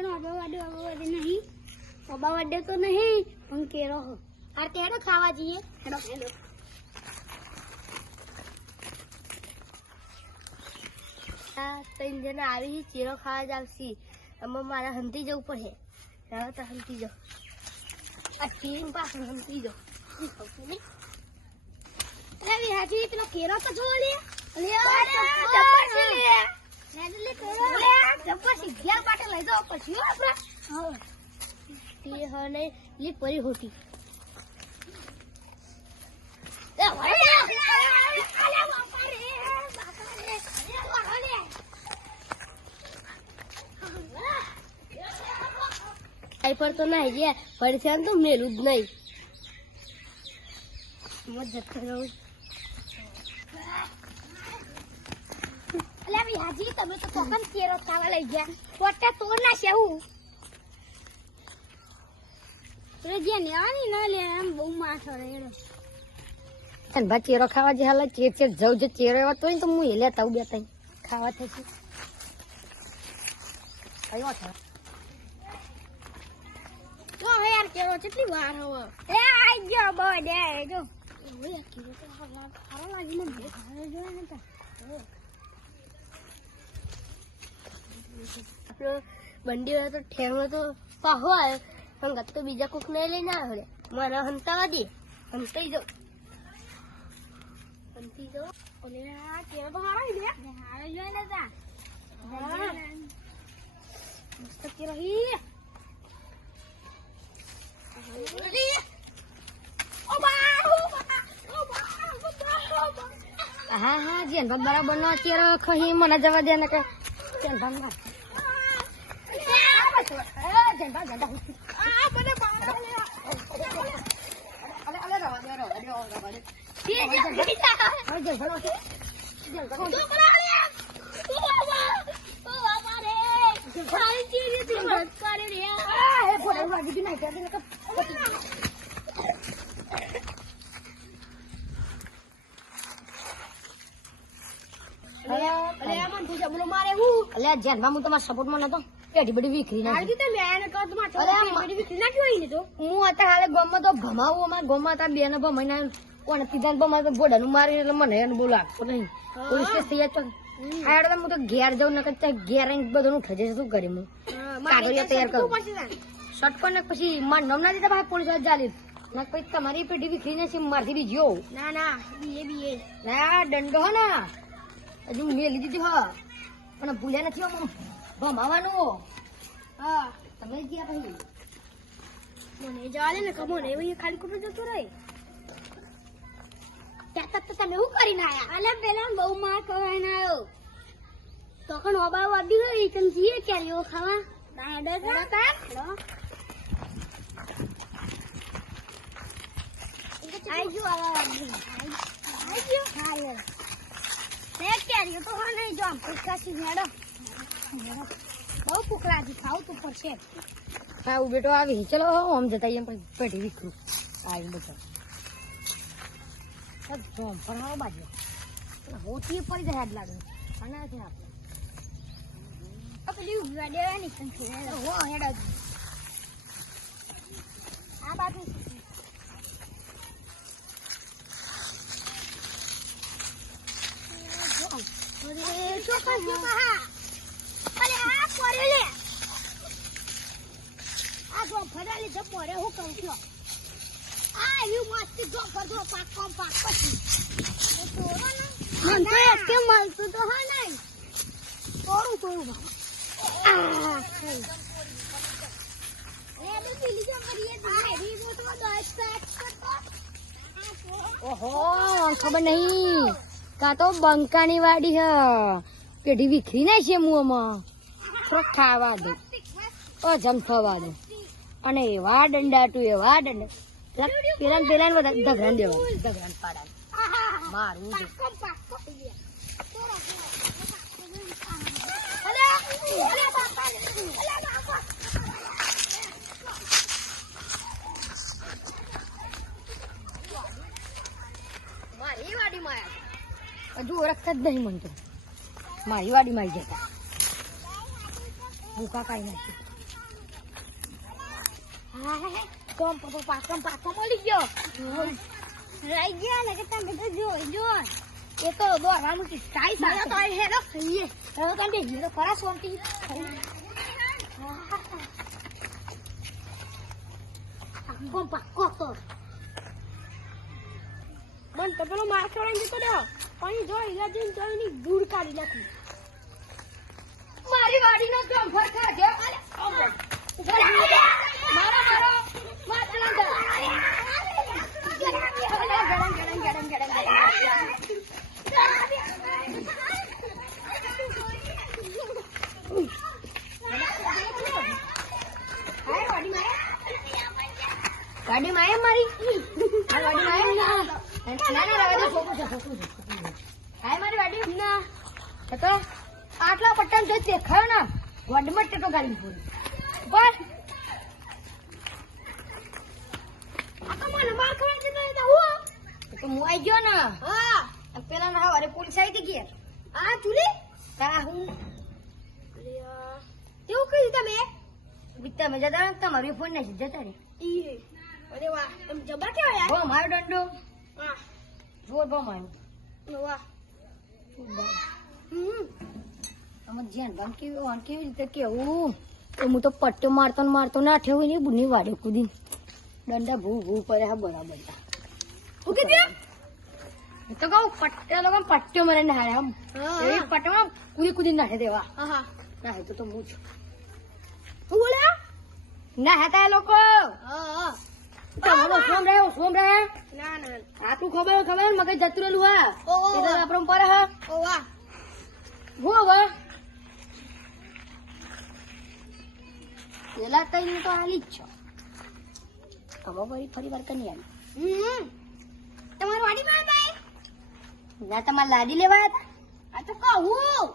અબા વાડે અબા વાડે નહીં. અબા વાડે તો નહીં પણ કેરો હો. આ તેડો ખાવા જઈએ. હેડો હેડો. આ ત્રણ જણા આવી ચીરો ખાવા જ આવશે. આમાં મારે હંતી જવું પડે. હવે તો હંતી જાઓ. આ ટીમ પાસે હંતી જાઓ. પેલો કેરો તો જો લે. લઈ જાઓ પછી આપણે. હા. હને લી પરી હોતી પર તો ના ગયા પડશે તો મેલું જ નહીં. મત જતો રહું અલ્યા તમે તો કોકમ કેરો ખાવા લઈ ગયા. પોટા તોડ ના હું. જે નેવાની ના લે એમ બહુ માથો રેડો. અને ભા ચેરો ખાવા જે હાલ ચેર ચેર જવ જે ચેરો એવા તો તો હું લેતા આવું બે ખાવા થશે કયો છે? હવે યાર કેરો કેટલી વાર હવે. એ આઈ ગયો બો જો. ઓય કેરો તો લાગી મને બે આપણો બંડી હોય તો ઠેંગો તો પાહો આવ્યો ગત તો બીજા કોક ને લઈને આવ્યો મને હંતાવા દે. હંતાઈ જાઉં. હંતી જાઉં. ઓલે આ તો હારા લે હારા મસ્ત કેરો હી હા હા જેન બરાબર નો અત્યારે ખહી મને જવા દે ને કે જેન ભા ના જેન ભા ગંડા હુતી અલે અલે રવા દે રવા રવા દે હવે જેન ભા જેન ભા જેન ભા આ હે ફોડે વાગી દી ના કે દે કે અલે જેન ભા હું તમારા સપોર્ટમાં નતો. પેઢી બધી વિખરી નાખી. હું અત્યારે હાલે ગમમાં તો ભમાવું અમારા ગામમાં હતા બેને ભમાઈ ના કોણ સીધા ભમાય તો બોડાનું મારી એટલે મને એને બહુ લાગતું નહીં. પોલીસ કેસ થઈ જાય આડે તો હું તો ઘેર જાઉં નકર ત્યાં ઘેર આવીને બધું ઉઠે જશે શું કરી હું? કાગળિયા તૈયાર કરું. શટકો ને પછી માર નામ ના દીધા પોલીસવાળા જાલી ના પછી તમારી પેઢી વિખરી ને છે મારથી બી જો ના ના બીએ બીએ ના દંડો હો ને. હજુ મેલી દીધી હો. પણ ભૂલ્યા નથી હો ભમાવાનું હા. તમે ગયા ભાઈ. મને જવા દે ને કમો ને એવું ખાલી ખોટું જતું રહે. ત્યાં તક તમે શું કરીને આવ્યા અલે પેલા બહુ માર કરાઈને આવ્યો તો કણ ઓબા વાડી તમે તમ જીએ એવો ખાવા? આઈ જો આવા આઈ જો હા યાર તે કેરીઓ તો નહીં જો આમ ફૂટકાશી હેડો. હેડો. બહુ ભૂખ લાગી ખાવું તું પડશે. હા બેટો આવી ચલો આમ જતા એમ પછી પેઢી વિખરું. આવી બધા. જોમ પણ આવો બાજુ. હોતી પડી જાય હાથ લાગે. અને છે આપણે. પેલી ઊભા દેવાની સંખ્યા હો હેડા. આ બાજુ. કહું છું આ મસ્તી જો પાક પાક મળતું તો હા ખબર નહીં. કા તો બંકાની વાડી હ. પેઢી વિખરી ના છે મુંહમાં થોડોક ખાવા દો થવા દો અને એવા દંડા તું એવા દંડા પેલા પેલા ને બધા ધગરાન દેવા. ધગરાન પાડા. મારી હજુ ઓળખતા જ નહીં મનતો મારી વાડીમાં આવી જતા. ભૂકા કઈ નાખી હા હે કોમ પપ્પા પાકમ પાકો મળી ગયો. રહી ગયા ને કે તમે તો જો જો એ તો દોડવાનું કે કાઈ સાથે. તો હેરો ખઈએ. સોંતી પાકો તો. મન તો પેલો માર ખાવાની જતો રહ્યો. પણ જો જઈને તો એની દૂર કાઢી નાખી મારી વાડીનો જંભર ખાધો અલે મારો મારો ગાડી માં મારી ગાડી માં ના ના રવા દે ફોકું છે ફોકું છે હાય મારી ગાડી ના એ તો આટલા પટ્ટા જો દેખાયો ને? વડમટ ટેટો ગાડી પૂરી. બસ. હું તો હું ગયો ને. હા. પેલા ના હવારે પોલીસ આવી હતી ઘેર. હા ચૂલી? તા હું? કેવું કર્યું તમે? બીતા મેં જતા તમારો ફોન નાખી જતા રે અરે વાહ તમે જબર કેવા યાર? બહુ મારો દંડો. હા. જોર બહુ માર્યો વાહ. અમે જ્યાં ભાન કેવી કેવી રીતે કેવું? તો હું તો પટ્ટો મારતો ને મારતો ના ઠેવું બુની વાડે કૂદી દંડા ભૂ ભૂ પડે હા બરાબર. કીધું હું તો કહું પટ્ટો લોકો પટ્ટો મારે ના હારે આમ એવી પટ્ટામાં કૂદી કૂદી નાખે દેવા. હા હા. ના તો તો હું છું હું બોલ્યા? ના હતા લોકો. તમારો સોમ રહ્યો સોમ રહ્યો ના ના. આ તું ખબર ખબર મગજ જતું રહેલું હા. આપણો પર હા. ઓ વાહ. હું હવે પેલા કઈ તો હાલી જ છો. હવે વળી ફરી વાર કની આવી હમ. તમારી વાડીમાં ભાઈ? ના તમારે લાડી લેવા હતા? આ તો કહું.